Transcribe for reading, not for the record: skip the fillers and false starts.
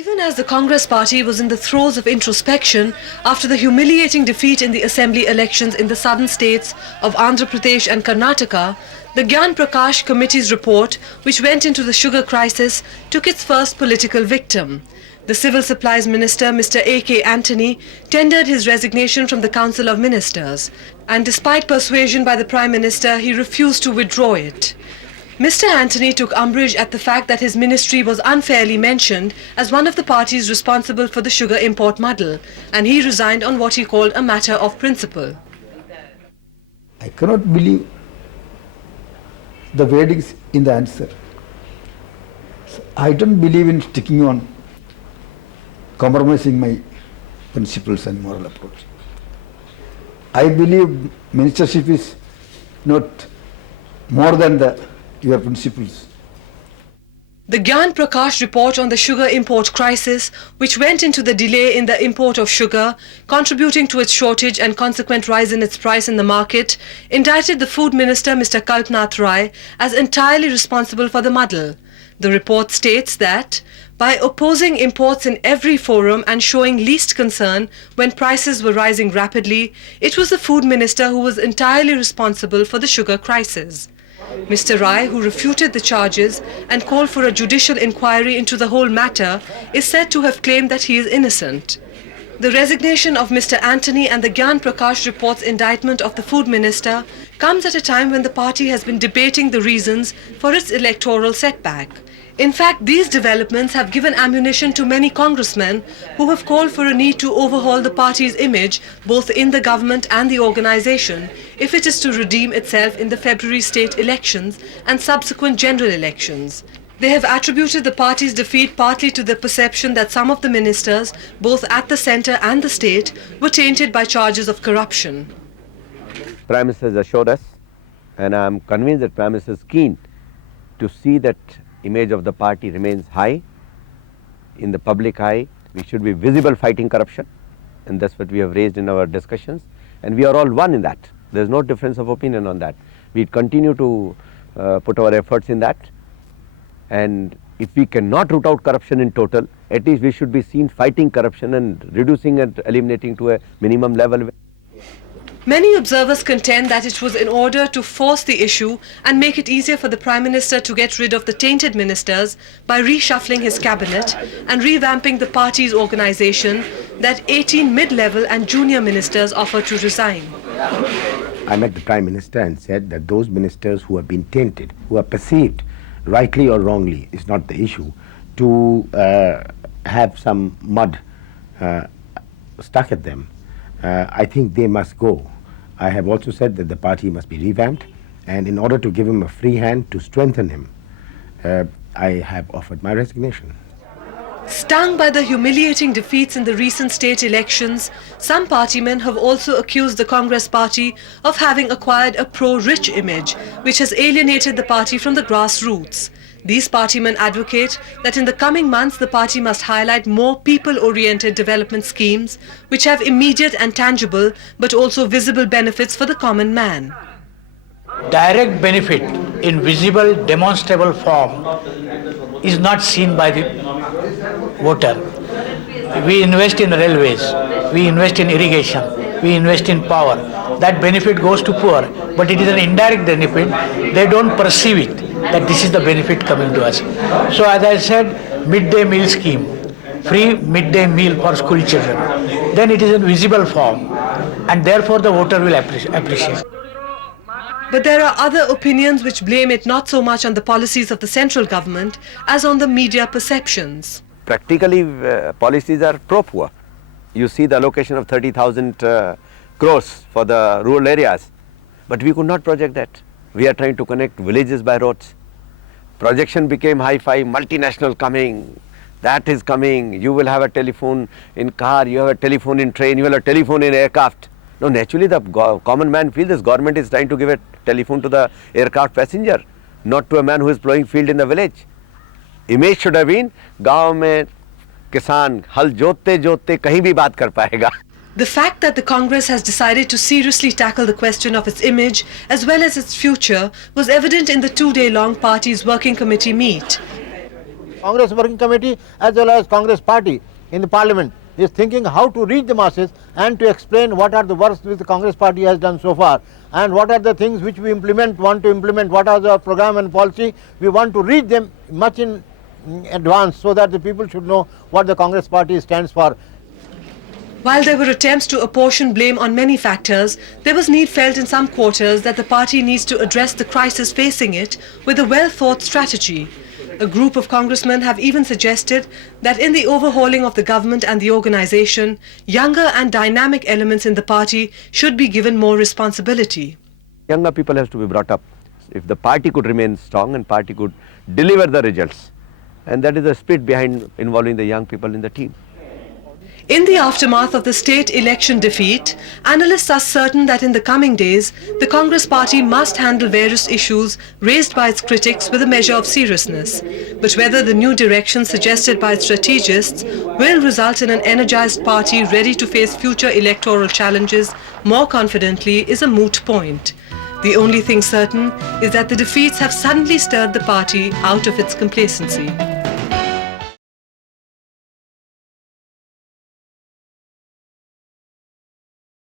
Even as the Congress party was in the throes of introspection after the humiliating defeat in the assembly elections in the southern states of Andhra Pradesh and Karnataka, the Gyan Prakash committee's report, which went into the sugar crisis, took its first political victim. The Civil Supplies Minister, Mr. K Antony, tendered his resignation from the Council of Ministers, and despite persuasion by the Prime Minister, he refused to withdraw it. Mr. Antony took umbrage at the fact that his ministry was unfairly mentioned as one of the parties responsible for the sugar import muddle, and he resigned on what he called a matter of principle. I cannot believe the wordings in the answer. I don't believe in sticking on compromising my principles and moral approach. I believe ministership is not more than your principles. The Gyan Prakash report on the sugar import crisis, which went into the delay in the import of sugar, contributing to its shortage and consequent rise in its price in the market, indicted the Food Minister, Mr. Kamal Nath, as entirely responsible for the muddle. The report states that, by opposing imports in every forum and showing least concern when prices were rising rapidly, it was the Food Minister who was entirely responsible for the sugar crisis. Mr. Rai, who refuted the charges and called for a judicial inquiry into the whole matter, is said to have claimed that he is innocent. The resignation of Mr. Antony and the Gyan Prakash report's indictment of the Food Minister comes at a time when the party has been debating the reasons for its electoral setback. In fact, these developments have given ammunition to many congressmen who have called for a need to overhaul the party's image both in the government and the organization if it is to redeem itself in the February state elections and subsequent general elections. They have attributed the party's defeat partly to the perception that some of the ministers, both at the centre and the state, were tainted by charges of corruption. Prime Minister has assured us, and I am convinced that Prime Minister is keen to see that image of the party remains high, in the public eye. We should be visible fighting corruption, and that's what we have raised in our discussions, and we are all one in that. There is no difference of opinion on that. We continue to put our efforts in that, and if we cannot root out corruption in total, at least we should be seen fighting corruption and reducing and eliminating to a minimum level. Many observers contend that it was in order to force the issue and make it easier for the Prime Minister to get rid of the tainted ministers by reshuffling his cabinet and revamping the party's organization that 18 mid-level and junior ministers offered to resign. I met the Prime Minister and said that those ministers who have been tainted, who are perceived, rightly or wrongly, is not the issue, to have some mud stuck at them. I think they must go. I have also said that the party must be revamped, and in order to give him a free hand to strengthen him, I have offered my resignation. Stung by the humiliating defeats in the recent state elections, some partymen have also accused the Congress party of having acquired a pro-rich image, which has alienated the party from the grassroots. These partymen advocate that in the coming months the party must highlight more people-oriented development schemes which have immediate and tangible but also visible benefits for the common man. Direct benefit in visible, demonstrable form is not seen by the voter. We invest in railways, we invest in irrigation, we invest in power. That benefit goes to poor, but it is an indirect benefit. They don't perceive it, that this is the benefit coming to us. So as I said, midday meal scheme, free midday meal for school children. Then it is in visible form, and therefore the voter will appreciate. But there are other opinions which blame it not so much on the policies of the central government as on the media perceptions. Practically, policies are pro-poor. You see the allocation of 30,000 crores for the rural areas, but we could not project that. We are trying to connect villages by roads. Projection became hi-fi, multinational coming, that is coming, you will have a telephone in car, you have a telephone in train, you will have a telephone in aircraft. No, naturally the common man feels this government is trying to give a telephone to the aircraft passenger, not to a man who is plowing field in the village. Image should have been, गाँव में किसान हल जोतते जोतते कहीं भी बात कर पाएगा. The fact that the Congress has decided to seriously tackle the question of its image as well as its future was evident in the two-day-long party's working committee meet. Congress Working Committee as well as Congress Party in the Parliament is thinking how to reach the masses and to explain what are the works which the Congress Party has done so far and what are the things which we want to implement, what are the program and policy. We want to reach them much in advance so that the people should know what the Congress Party stands for. While there were attempts to apportion blame on many factors, there was need felt in some quarters that the party needs to address the crisis facing it with a well-thought strategy. A group of congressmen have even suggested that in the overhauling of the government and the organization, younger and dynamic elements in the party should be given more responsibility. Younger people have to be brought up. If the party could remain strong and party could deliver the results, and that is the spirit behind involving the young people in the team. In the aftermath of the state election defeat, analysts are certain that in the coming days, the Congress party must handle various issues raised by its critics with a measure of seriousness. But whether the new direction suggested by its strategists will result in an energized party ready to face future electoral challenges more confidently is a moot point. The only thing certain is that the defeats have suddenly stirred the party out of its complacency.